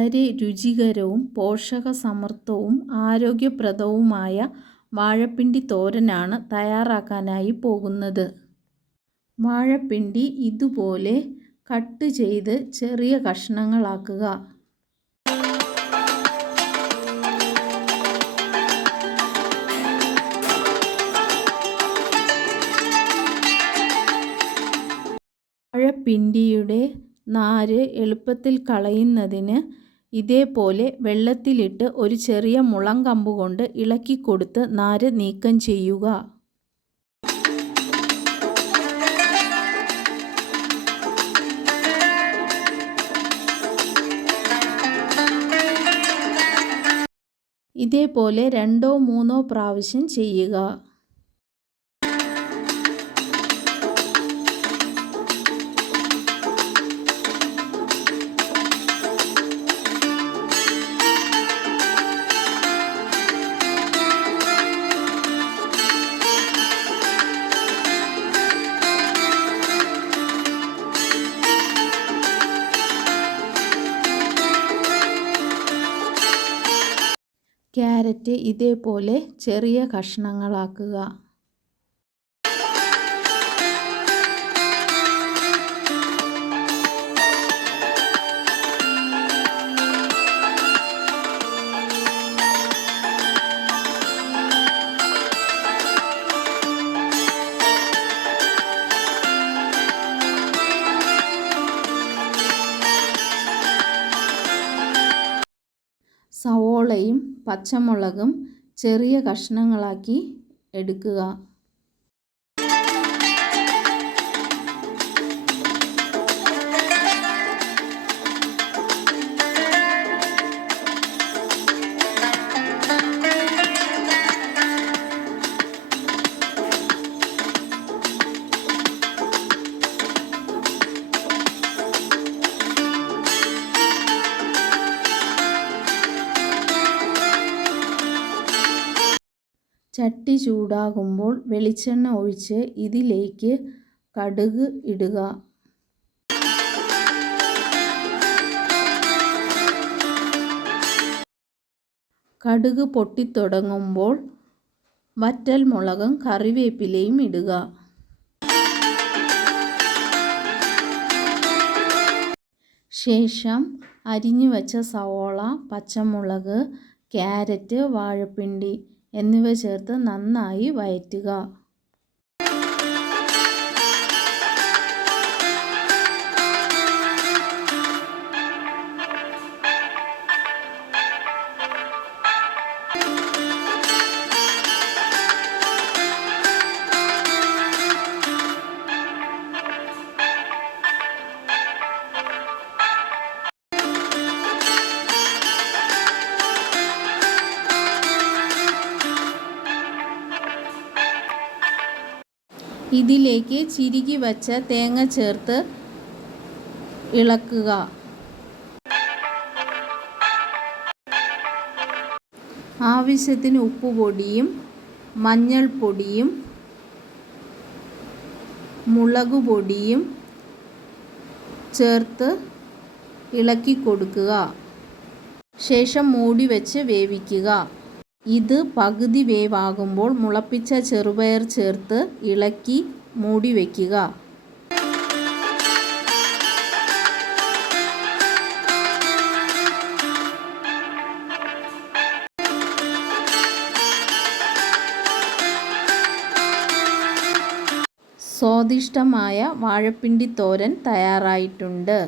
വളരെ രുചികരവും പോഷകസമൃദ്ധവും ആരോഗ്യപ്രദവുമായ വാഴപ്പിണ്ടി തോരനാണ് തയ്യാറാക്കാനായി പോകുന്നത്. വാഴപ്പിണ്ടി ഇതുപോലെ കട്ട് ചെയ്ത് ചെറിയ കഷ്ണങ്ങളാക്കുക. വാഴപ്പിണ്ടിയുടെ നാര് എളുപ്പത്തിൽ കളയുന്നതിന് ഇതേപോലെ വെള്ളത്തിലിട്ട് ഒരു ചെറിയ മുളം കമ്പ് കൊണ്ട് ഇളക്കി കൊടുത്ത് നാര് നീക്കം ചെയ്യുക. ഇതേപോലെ 2-3 പ്രാവശ്യം ചെയ്യുക. ക്യാരറ്റ് ഇതേപോലെ ചെറിയ കഷ്ണങ്ങളാക്കുക. സവോളയും പച്ചമുളകും ചെറിയ കഷ്ണങ്ങളാക്കി എടുക്കുക. ചട്ടി ചൂടാകുമ്പോൾ വെളിച്ചെണ്ണ ഒഴിച്ച് ഇതിലേക്ക് കടുക് ഇടുക. കടുക് പൊട്ടിത്തുടങ്ങുമ്പോൾ വറ്റൽമുളകും കറിവേപ്പിലയും ഇടുക. ശേഷം അരിഞ്ഞു വച്ച സവോള, പച്ചമുളക്, ക്യാരറ്റ്, വാഴപ്പിണ്ടി എന്നിവ ചേർത്ത് നന്നായി വഴറ്റുക. ഇതിലേക്ക് ചിരുകി വച്ച തേങ്ങ ചേർത്ത് ഇളക്കുക. ആവശ്യത്തിന് ഉപ്പുപൊടിയും മഞ്ഞൾപ്പൊടിയും മുളകുപൊടിയും ചേർത്ത് ഇളക്കി കൊടുക്കുക. ശേഷം മൂടി വെച്ച് വേവിക്കുക. ഇത് പകുതി വേവാകുമ്പോൾ മുളപ്പിച്ച ചെറുപയർ ചേർത്ത് ഇളക്കി മൂടി വയ്ക്കുക. സ്വാദിഷ്ടമായ വാഴപ്പിണ്ടി തോരൻ തയ്യാറായിട്ടുണ്ട്.